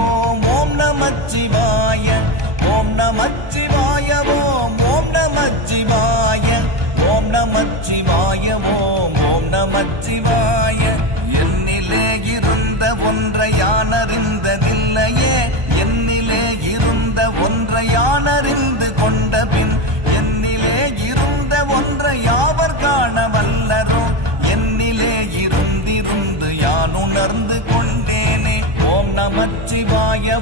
ஓம் ஓம் நமச்சிவாய ஓம் நமச்சிவாய ஓம் ஓம் நமச்சிவாய ஓம் நமச்சிவாய ஓம் ஓம் நமச்சிவாய என்னிலே இருந்த ஒன்றை யானறிந்ததில்லையே என்னிலே இருந்த ஒன்றை யானறிந்து கொண்ட பின் என்னிலே இருந்த ஒன்றை யாவர் காண வல்லரோ என்னிலே இருந்திருந்து யான் உணர்ந்து கொண்டேனே ஓம் நமச்சிவாய